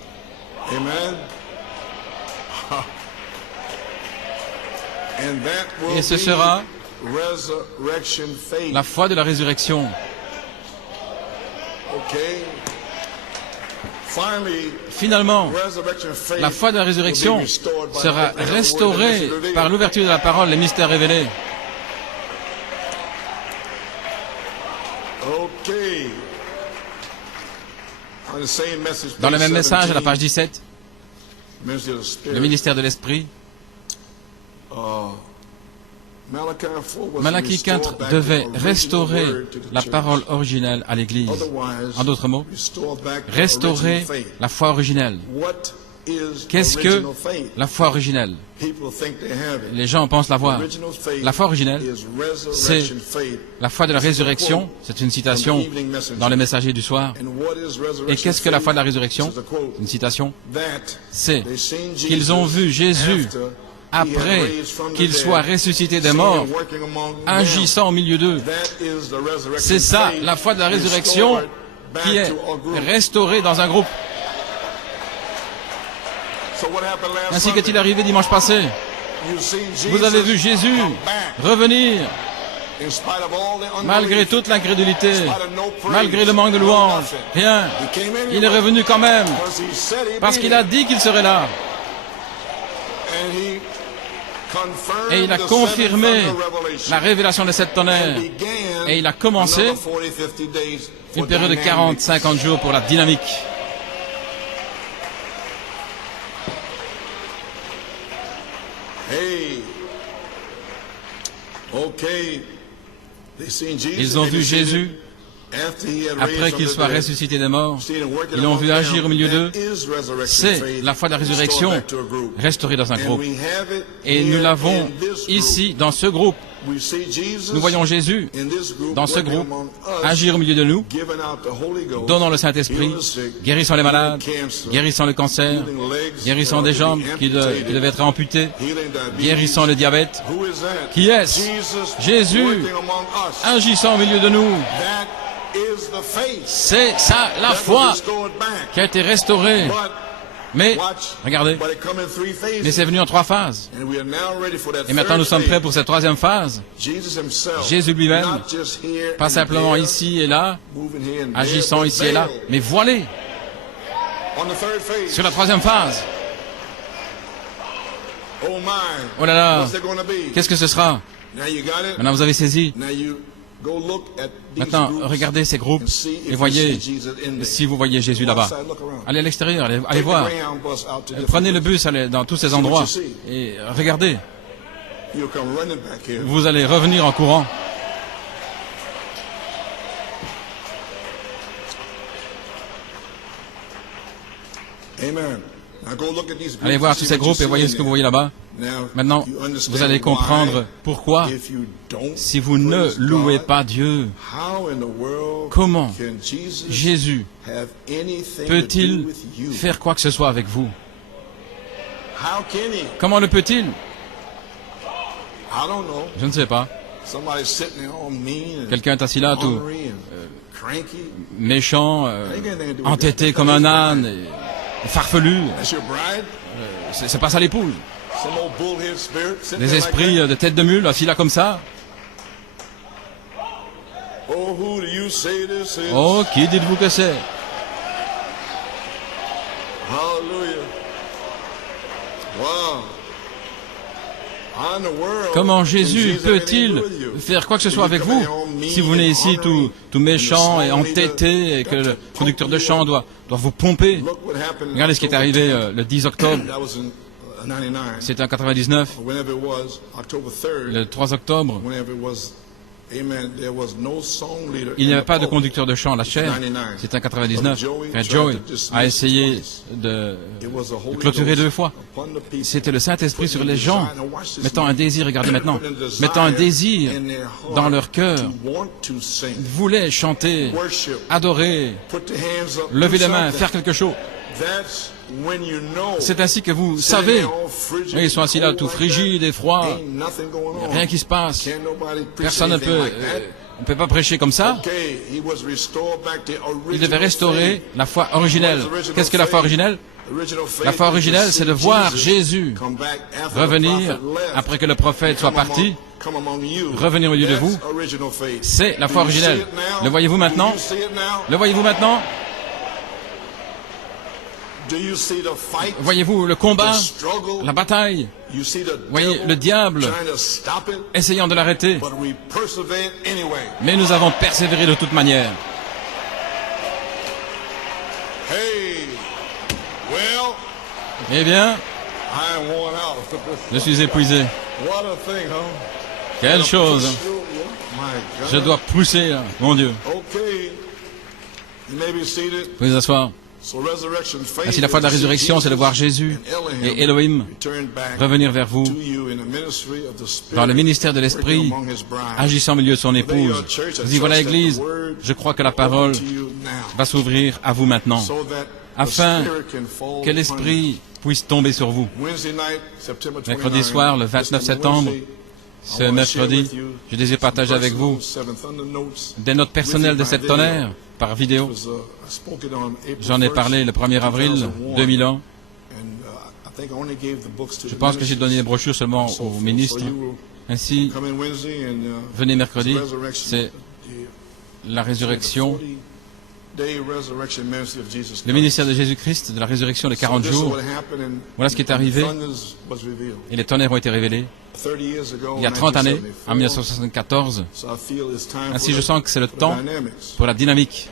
Et ce sera la foi de la résurrection. Finalement, la foi de la résurrection sera restaurée par l'ouverture de la parole, les mystères révélés. Dans le même message, à la page 17, le ministère de l'Esprit, Malachie 4 devait restaurer la parole originelle à l'Église. En d'autres mots, restaurer la foi originelle. Qu'est-ce que la foi originelle? Les gens pensent l'avoir. La foi originelle, c'est la foi de la résurrection. C'est une citation dans le Messager du soir. Et qu'est-ce que la foi de la résurrection? Une citation. C'est qu'ils ont vu Jésus après qu'il soit ressuscité des morts, agissant au milieu d'eux. C'est ça, la foi de la résurrection qui est restaurée dans un groupe. Ainsi qu'est-il arrivé dimanche passé? Vous avez vu Jésus revenir malgré toute l'incrédulité, malgré le manque de louange. Rien. Il est revenu quand même parce qu'il a dit qu'il serait là. Et il a confirmé la révélation des 7 tonnerres. Et il a commencé une période de 40-50 jours pour la dynamique. Ils ont vu Jésus après qu'il soit ressuscité des morts. Ils l'ont vu agir au milieu d'eux. C'est la foi de la résurrection restaurée dans un groupe. Et nous l'avons ici, dans ce groupe. Nous voyons Jésus, dans ce groupe, agir au milieu de nous, donnant le Saint-Esprit, guérissant les malades, guérissant le cancer, guérissant des jambes qui devaient être amputées, guérissant le diabète. Qui est-ce? Jésus, agissant au milieu de nous. C'est ça, la foi qui a été restaurée. Mais, regardez, mais c'est venu en 3 phases. Et maintenant nous sommes prêts pour cette 3e phase. Jésus lui-même, pas simplement ici et là, agissant ici et là, mais voilé sur la 3e phase. Oh là là, qu'est-ce que ce sera? Maintenant vous avez saisi. Maintenant, regardez ces groupes et voyez si vous voyez Jésus là-bas. Allez à l'extérieur, allez voir. Prenez le bus, allez dans tous ces endroits et regardez. Vous allez revenir en courant. Allez voir tous ces groupes et voyez ce que vous voyez là-bas. Maintenant, vous allez comprendre pourquoi, si vous ne louez pas Dieu, comment Jésus peut-il faire quoi que ce soit avec vous? Comment le peut-il? Je ne sais pas. Quelqu'un est assis là, tout méchant, entêté comme un âne, et farfelu. C'est pas ça l'épouse. Des esprits de tête de mule assis là comme ça. Oh, qui dites-vous que c'est? Comment Jésus peut-il faire quoi que ce soit avec vous? Si vous venez ici tout méchant et entêté et que le conducteur de chant doit vous pomper. Regardez ce qui est arrivé le 10 octobre. C'était en 99. Le 3 octobre. Il n'y avait pas de conducteur de chant à la chaire. C'était en 99. Frère Joey a essayé de clôturer 2 fois. C'était le Saint-Esprit sur les gens, mettant un désir, regardez maintenant, mettant un désir dans leur cœur. Ils voulaient chanter, adorer, lever les mains, faire quelque chose. C'est ainsi que vous savez. Ils sont assis là tout frigides et froids. Rien qui se passe. Personne ne peut pas prêcher comme ça. Il devait restaurer la foi originelle. Qu'est-ce que la foi originelle? La foi originelle, c'est de voir Jésus revenir après que le prophète soit parti, revenir au milieu de vous. C'est la foi originelle. Le voyez-vous maintenant? Le voyez-vous maintenant? Voyez-vous le combat, la bataille? Voyez le diable essayant de l'arrêter. Mais nous avons persévéré de toute manière. Eh bien, je suis épuisé. Quelle chose! Je dois pousser, là, mon Dieu. Vous pouvez vous asseoir. Ainsi, la foi de la résurrection, c'est de voir Jésus et Elohim revenir vers vous dans le ministère de l'Esprit, agissant au milieu de son épouse. Vous y voilà, l'Église, je crois que la parole va s'ouvrir à vous maintenant, afin que l'Esprit puisse tomber sur vous. Mercredi soir, le 29 septembre, ce mercredi, je désire partager avec vous des notes personnelles de cette tonnerre par vidéo. J'en ai parlé le 1er avril 2001. Je pense que j'ai donné les brochures seulement aux ministres. Ainsi, venez mercredi, c'est la résurrection, le ministère de Jésus-Christ, de la résurrection de 40 jours. Voilà ce qui est arrivé. Et les tonnerres ont été révélés il y a 30 années, en 1974. Ainsi, je sens que c'est le temps pour la dynamique.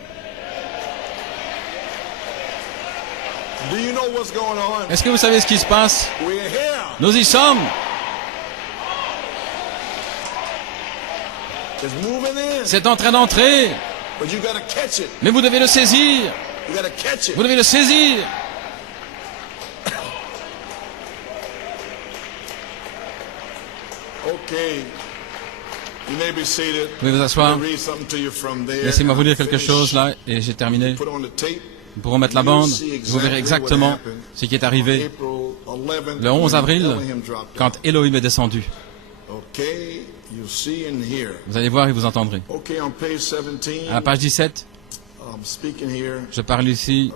Est-ce que vous savez ce qui se passe? Nous y sommes. C'est en train d'entrer. Mais vous devez le saisir. Vous devez le saisir. Vous pouvez vous asseoir. Laissez-moi vous lire quelque chose là, et j'ai terminé. Nous pourrons mettre la bande, vous verrez exactement ce qui est arrivé le 11 avril, quand Elohim est descendu. Vous allez voir et vous entendrez. À la page 17, je parle ici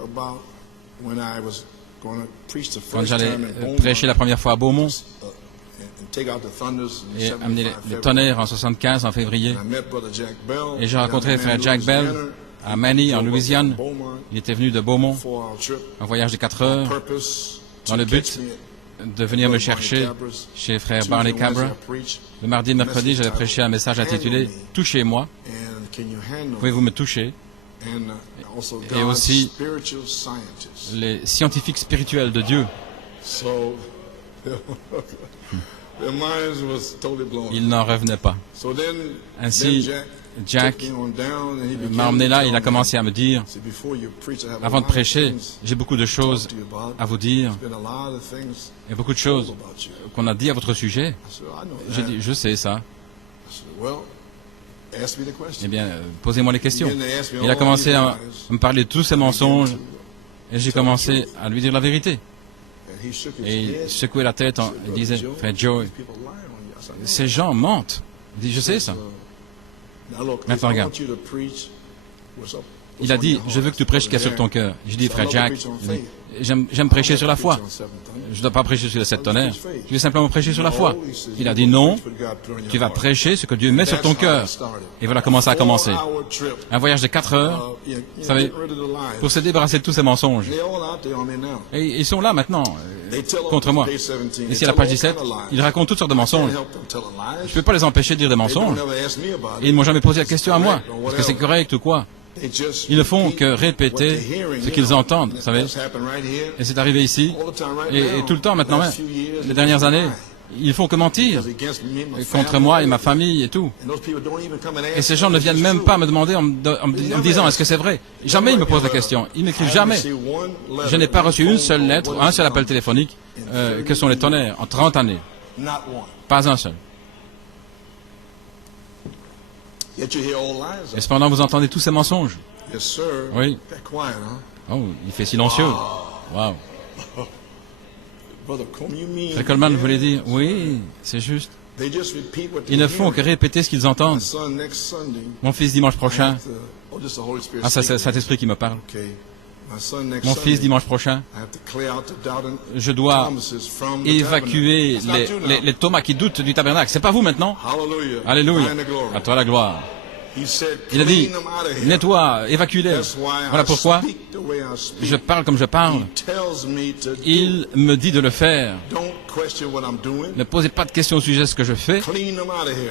quand j'allais prêcher la première fois à Beaumont et amener le tonnerre en 75, en février. Et j'ai rencontré frère Jack Bell à Many, en Louisiane. Il était venu de Beaumont, un voyage de 4 heures, dans le but de venir me chercher chez frère Barney Cabra. Le mardi et mercredi, j'avais prêché un message intitulé « Touchez-moi ». Pouvez-vous me toucher? Et aussi les scientifiques spirituels de Dieu. Il n'en revenait pas. Ainsi, Jack m'a emmené là, il a commencé à me dire, avant de prêcher, j'ai beaucoup de choses à vous dire, et beaucoup de choses qu'on a dit à votre sujet. J'ai dit, je sais ça. Eh bien, posez-moi les questions. Il a commencé à me parler de tous ces mensonges, et j'ai commencé à lui dire la vérité. Et il secouait la tête, il disait, frère Joe, ces gens mentent. Il dit, je sais ça. Maintenant, regarde. Il a dit, je veux que tu prêches ce qu'il y a sur ton cœur. J'ai dit, frère Jack, j'aime prêcher sur la foi. Je ne dois pas prêcher sur les 7 tonnerres. Je vais simplement prêcher sur la foi. Il a dit, non, tu vas prêcher ce que Dieu met sur ton cœur. Et voilà comment ça a commencé. Un voyage de 4 heures, vous savez, pour se débarrasser de tous ces mensonges. Et ils sont là maintenant, contre moi. Ici à la page 17, ils racontent toutes sortes de mensonges. Je ne peux pas les empêcher de dire des mensonges. Et ils ne m'ont jamais posé la question à moi. Est-ce que c'est correct ou quoi? Ils ne font que répéter ce qu'ils entendent, vous savez. Et c'est arrivé ici, et tout le temps maintenant, les dernières années, ils font que mentir contre moi et ma famille et tout. Et ces gens ne viennent même pas me demander en me disant est-ce que c'est vrai. Jamais ils me posent la question. Ils m'écrivent jamais. Je n'ai pas reçu une seule lettre, un seul appel téléphonique que sont les tonnerres en 30 années. Pas un seul. Et cependant, vous entendez tous ces mensonges. Oui. Oh, il fait silencieux. Wow. Frère Coleman voulait dire, oui, c'est juste. Ils ne font que répéter ce qu'ils entendent. Mon fils dimanche prochain. Ah, c'est Saint-Esprit qui me parle. Mon fils dimanche prochain. Je dois évacuer les Thomas qui doutent du tabernacle. C'est pas vous maintenant? Alléluia. À toi la gloire. Il a dit, nettoie, évacue-les. Voilà pourquoi je parle comme je parle. Il me dit de le faire. Ne posez pas de questions au sujet de ce que je fais.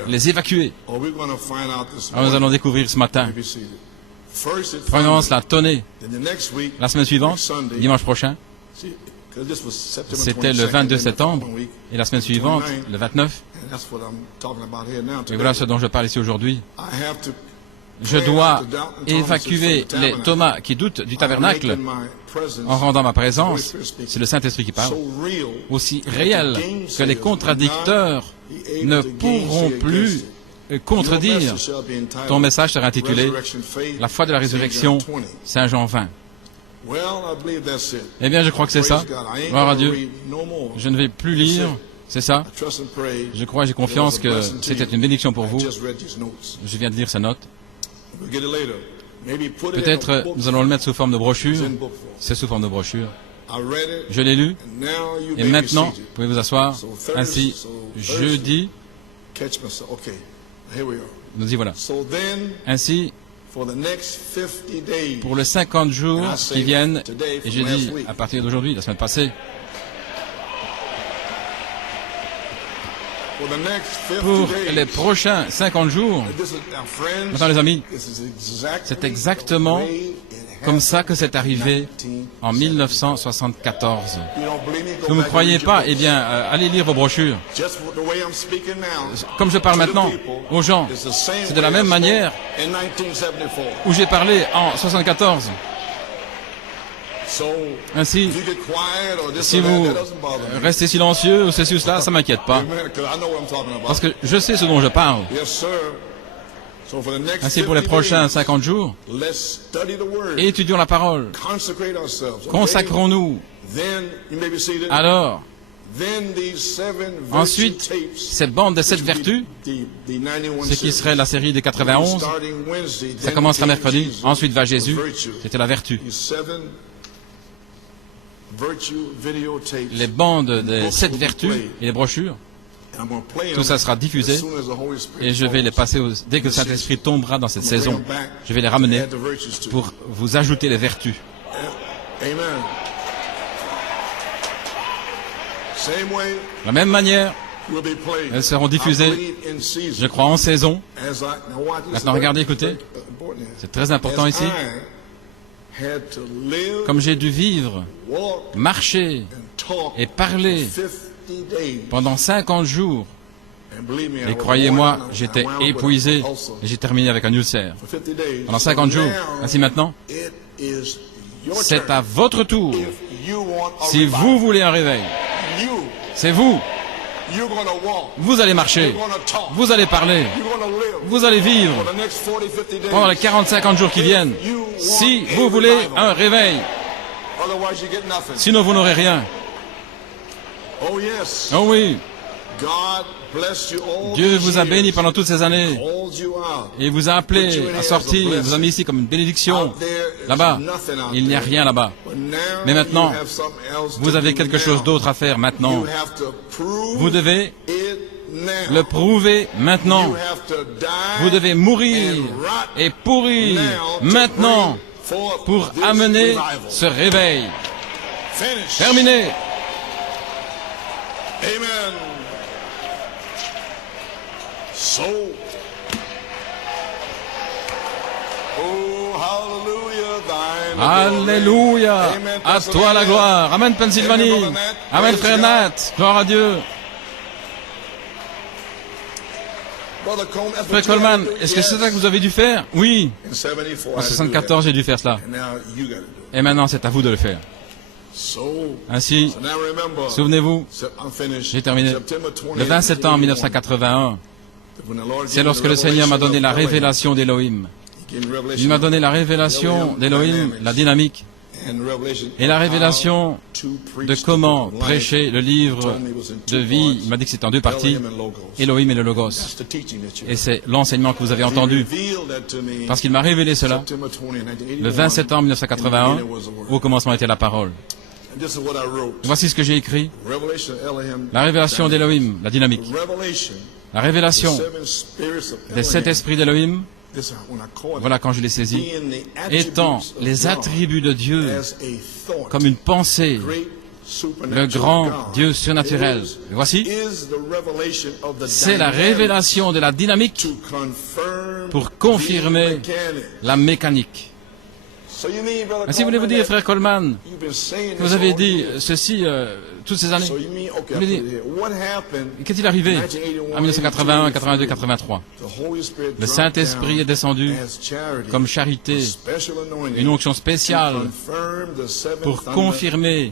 Les évacuer. Alors nous allons découvrir ce matin. Premièrement, cela tonner. La semaine suivante, dimanche prochain, c'était le 22 septembre, et la semaine suivante, le 29. Et voilà ce dont je parle ici aujourd'hui. Je dois évacuer les Thomas qui doutent du tabernacle en rendant ma présence, c'est le Saint-Esprit qui parle, aussi réel que les contradicteurs ne pourront plus contredire. Ton message sera intitulé « La foi de la résurrection, Saint Jean 20 ». Eh bien, je crois que c'est ça. Gloire à Dieu. Je ne vais plus lire. C'est ça. Je crois et j'ai confiance que c'était une bénédiction pour vous. Je viens de lire ces notes. Peut-être nous allons le mettre sous forme de brochure. C'est sous forme de brochure. Je l'ai lu. Et maintenant, vous pouvez vous asseoir. Ainsi, jeudi, nous y voilà. Ainsi, pour les 50 jours qui viennent, et j'ai dit à partir d'aujourd'hui, la semaine passée, pour les prochains 50 jours, maintenant les amis, c'est exactement comme ça que c'est arrivé en 1974. Vous ne me croyez pas? Eh bien, allez lire vos brochures. Comme je parle maintenant aux gens, c'est de la même manière où j'ai parlé en 74. Ainsi, si vous restez silencieux ou ceci ou cela, ça ne m'inquiète pas. Parce que je sais ce dont je parle. Ainsi, pour les prochains 50 jours, étudions la parole. Consacrons-nous. Alors, ensuite, cette bande de 7 vertus, ce qui serait la série des 91, ça commencera mercredi. Ensuite va Jésus, c'était la vertu. les bandes des 7 vertus et les brochures. Tout ça sera diffusé et je vais les passer dès que le Saint-Esprit tombera dans cette saison. Je vais les ramener pour vous ajouter les vertus. Amen. De la même manière, elles seront diffusées, je crois, en saison. Maintenant, regardez, écoutez, c'est très important ici. Comme j'ai dû vivre, marcher et parler pendant 50 jours, et croyez-moi, j'étais épuisé et j'ai terminé avec un ulcère. Pendant 50 jours. Ainsi maintenant, c'est à votre tour. Si vous voulez un réveil, c'est vous. Vous allez marcher, vous allez parler, vous allez vivre pendant les 40-50 jours qui viennent. Si vous voulez un réveil, sinon vous n'aurez rien. Oh oui, Dieu vous a béni pendant toutes ces années et vous a appelé à sortir, vous a mis ici comme une bénédiction. Là-bas, il n'y a rien là-bas. Mais maintenant, vous avez quelque chose d'autre à faire maintenant. Vous devez le prouver maintenant. Vous devez mourir et pourrir maintenant pour amener ce réveil. Terminé. Amen. So, oh, hallelujah, Alléluia. À toi la gloire. Amen, Pennsylvanie. Amen, frère Nat. Gloire à Dieu. Frère Coleman, est-ce que c'est ça que vous avez dû faire? Oui. En 74, j'ai dû faire cela. Et maintenant, c'est à vous de le faire. Ainsi, souvenez-vous, j'ai terminé. Le 20 septembre 1981, c'est lorsque le Seigneur m'a donné la révélation d'Élohim. Il m'a donné la révélation d'Élohim, la dynamique, et la révélation de comment prêcher le livre de vie. Il m'a dit que c'était en 2 parties, Élohim et le Logos. Et c'est l'enseignement que vous avez entendu, parce qu'il m'a révélé cela le 20 septembre 1981, au commencement était la parole. Voici ce que j'ai écrit. La révélation d'Élohim, la dynamique. La révélation des 7 esprits d'Élohim, voilà quand je l'ai saisi, étant les attributs de Dieu comme une pensée, le grand Dieu surnaturel. Et voici, c'est la révélation de la dynamique pour confirmer la mécanique. Ainsi voulez-vous dire, frère Coleman, que vous avez dit ceci toutes ces années. Vous voulez dire, qu'est-il arrivé en 1981, 82, 83? Le Saint-Esprit est descendu comme charité, une onction spéciale pour confirmer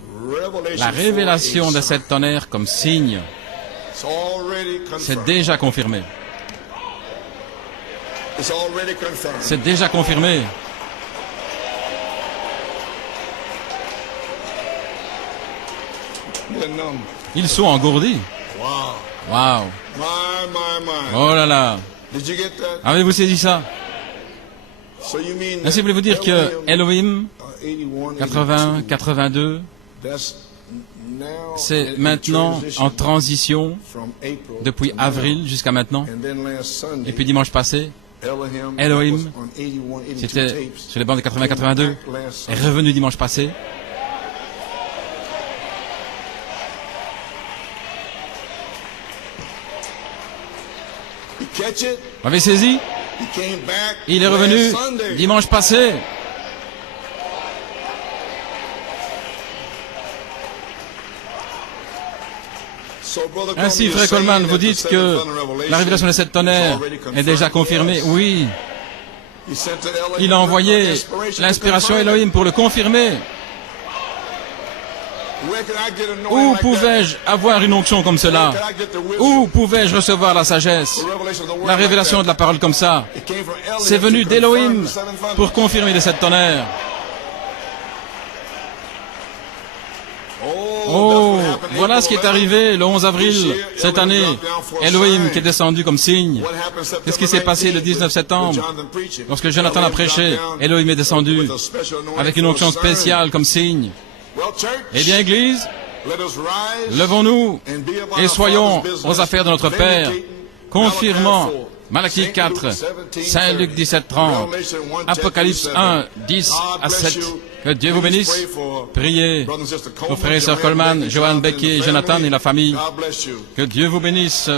la révélation de cette tonnerre comme signe. C'est déjà confirmé. C'est déjà confirmé. Ils sont engourdis. Wow. Oh là là. Avez-vous saisi ça? Ainsi voulez-vous dire que Elohim 80, 82, c'est maintenant en transition depuis avril jusqu'à maintenant. Et puis dimanche passé, Elohim, c'était sur les bandes de 80, 82, est revenu dimanche passé. Vous avez saisi? Il est revenu dimanche passé. Ainsi, frère Coleman, vous dites que la révélation de cette tonnerre est déjà confirmée. Oui. Il a envoyé l'inspiration Elohim pour le confirmer. Où pouvais-je avoir une onction comme cela? Où pouvais-je recevoir la sagesse? La révélation de la parole comme ça, c'est venu d'Elohim pour confirmer les 7 tonnerres. Oh, voilà ce qui est arrivé le 11 avril cette année. Elohim qui est descendu comme signe. Qu'est-ce qui s'est passé le 19 septembre? Lorsque Jonathan a prêché, Elohim est descendu avec une onction spéciale comme signe. Eh bien, Église, levons-nous et soyons aux affaires de notre Père, confirmant Malachie 4, Saint Luc 17, 30, Apocalypse 1, 10 à 7. Que Dieu vous bénisse. Priez pour frères et sœurs Coleman, Joanne, Becky, Jonathan et la famille. Que Dieu vous bénisse.